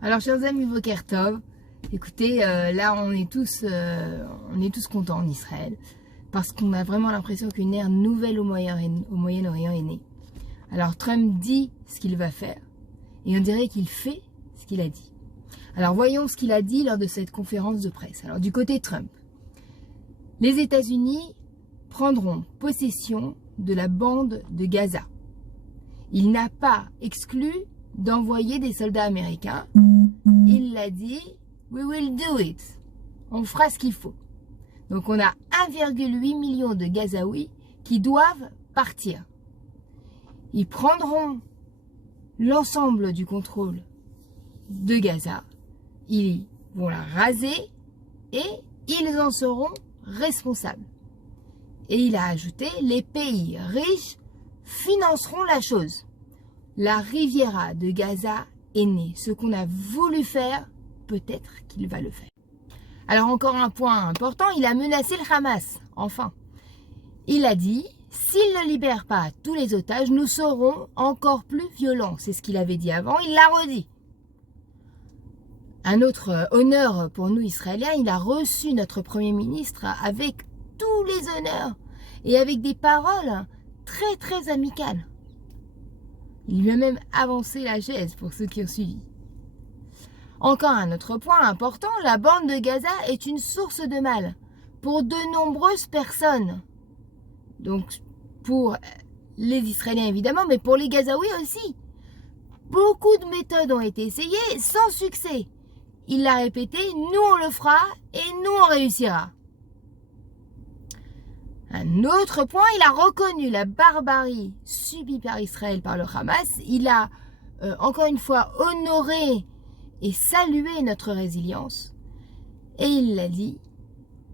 Alors, chers amis Boker Tov, écoutez, là on est tous contents en Israël parce qu'on a vraiment l'impression qu'une ère nouvelle au Moyen-Orient est née. Alors Trump dit ce qu'il va faire et on dirait qu'il fait ce qu'il a dit. Alors voyons ce qu'il a dit lors de cette conférence de presse. Alors du côté Trump, les États-Unis prendront possession de la bande de Gaza. Il n'a pas exclu d'envoyer des soldats américains. Il l'a dit, we will do it. On fera ce qu'il faut. Donc on a 1,8 million de Gazaouis qui doivent partir. Ils prendront l'ensemble du contrôle de Gaza. Ils vont la raser et ils en seront responsables. Et il a ajouté, les pays riches financeront la chose. La Riviera de Gaza est née. Ce qu'on a voulu faire, peut-être qu'il va le faire. Alors encore un point important, il a menacé le Hamas, enfin. Il a dit, s'il ne libère pas tous les otages, nous serons encore plus violents. C'est ce qu'il avait dit avant, il l'a redit. Un autre honneur pour nous Israéliens, il a reçu notre Premier ministre avec tous les honneurs et avec des paroles très très amicales. Il lui a même avancé la chaise pour ceux qui ont suivi. Encore un autre point important, la bande de Gaza est une source de mal pour de nombreuses personnes. Donc pour les Israéliens évidemment, mais pour les Gazaouis aussi. Beaucoup de méthodes ont été essayées sans succès. Il l'a répété, nous on le fera et nous on réussira. Un autre point, il a reconnu la barbarie subie par Israël, par le Hamas. Il a encore une fois honoré et salué notre résilience. Et il l'a dit,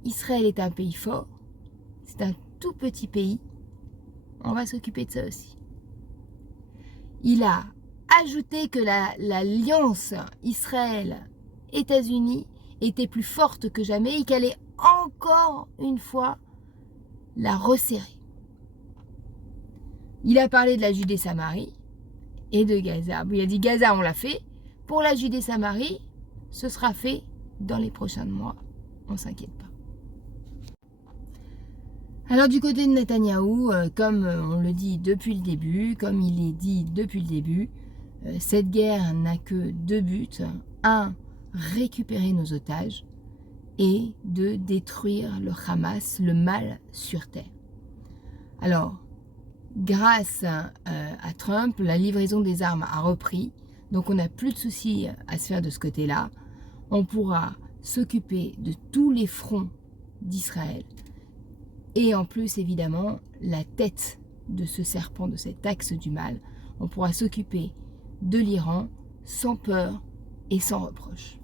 Israël est un pays fort, c'est un tout petit pays, on va s'occuper de ça aussi. Il a ajouté que l'alliance Israël-États-Unis était plus forte que jamais et qu'elle allait encore une fois la resserrer. Il a parlé de la Judée-Samarie et de Gaza. Il a dit Gaza, on l'a fait. Pour la Judée-Samarie, ce sera fait dans les prochains mois. On ne s'inquiète pas. Alors du côté de Netanyahou, comme on le dit depuis le début, comme il est dit depuis le début, cette guerre n'a que deux buts. Un, récupérer nos otages. Et de détruire le Hamas, le mal sur terre. Alors, grâce à Trump, la livraison des armes a repris, donc on n'a plus de soucis à se faire de ce côté-là. On pourra s'occuper de tous les fronts d'Israël. Et en plus, évidemment, la tête de ce serpent, de cet axe du mal, on pourra s'occuper de l'Iran sans peur et sans reproche.